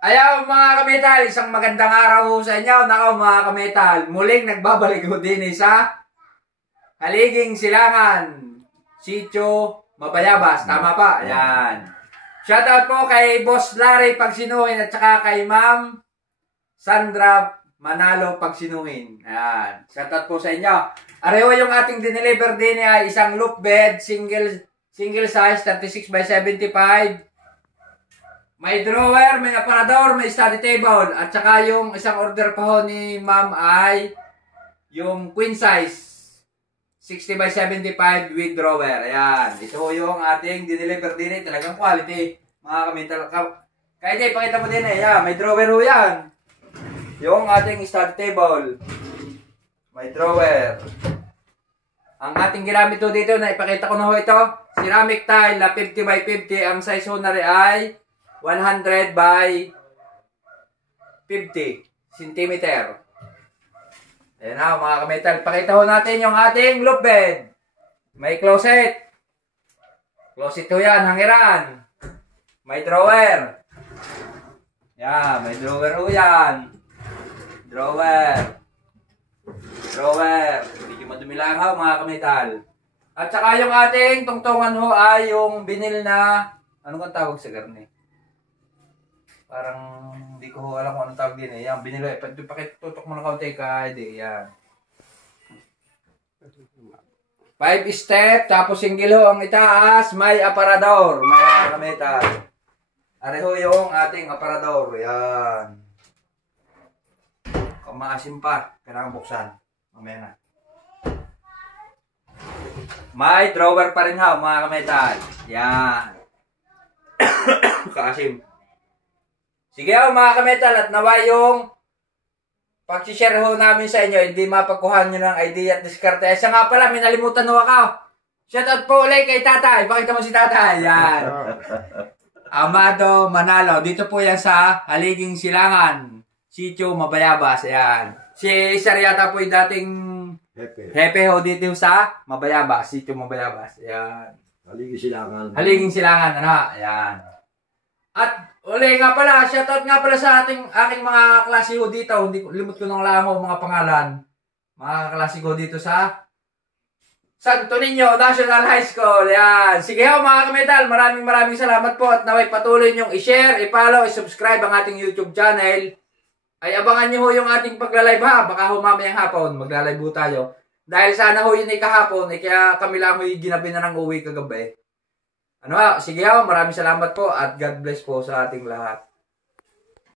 Ayaw mga kametal, isang magandang araw sa inyo. Nako mga kametal, muling nagbabalik ko din sa Haliging Silangan, Sitio Mabayabas. Tama pa? Ayan. Shoutout po kay Boss Larry Pagsinuhin at saka kay Ma'am Sandra Manalo Pagsinuhin. Ayan. Shoutout po sa inyo. Areho yung ating dineliver din ay isang loop bed, single size, 36 by 75. May drawer, may aparador, may study table. At saka yung isang order pa ho ni ma'am ay yung queen size. 60 by 75 with drawer. Ayan. Ito yung ating dineliver din. Talagang quality. Mga kamintal. Kaya di, pakita mo din eh. Yeah, may drawer ho yan. Yung ating study table. May drawer. Ang ating ginamit ho dito, na ipakita ko na ho ito. Ceramic tile na 50 by 50. Ang size ho na rin ay 100 by 50 cm. Ayan na mga kametal. Pakita ho natin yung ating loop bed. May closet. Closet ho yan, hangiran. May drawer. Yan, may drawer ho yan. Drawer. Drawer. Hindi madumi lang ho mga kametal. At saka yung ating tungtungan ho ay yung binil na, ano kang tawag sa garni? Parang hindi ko alam kung anong tawag din eh. Yan, binili. Pakitutok mo ng kaunti ka. Hindi, yan. 5 step, tapos single ho ang itaas. May aparador. May kametal. Areho yung ating aparador. Yan. Kung maasim pa, kailangan buksan. Mamaya na. May drawer pa rin ha, mga kametal. Yan. Kaasim. Sige ho mga kametal, at nawa yung pag-share ho namin sa inyo, hindi mapagkuhan nyo ng idea at diskarte. Isa nga pala, may nalimutan ho ako. Shoutout po ulit kay tatay. Pakita mo si tatay. Yan. Amado Manalo. Dito po yan sa Haliging Silangan, Sitio Mabayabas. Ayan. Si Sariata po yung dating hepe ho dito sa Mabayabas, Sitio Mabayabas. Ayan. Haliging Silangan. Haliging Silangan. Ano? Ayan. At uli nga pala, shoutout nga pala sa aking mga klase ho dito. Hindi limot ko nang lang ho mga pangalan. Mga klase ko dito sa Santo Niño National High School. Yan. Sige ho mga kametal, maraming salamat po at naway patuloy nyong i-share, i-follow, i-subscribe ang ating YouTube channel. Ay abangan nyo ho yung ating pagla-live ha. Baka ho mamayang hapon magla-live ho tayo. Dahil sana ho yun ay kahapon, kaya kami lang ho yung ginabi na ng uwi kagabi. Ano ha, sige ho, maraming salamat po at God bless po sa ating lahat.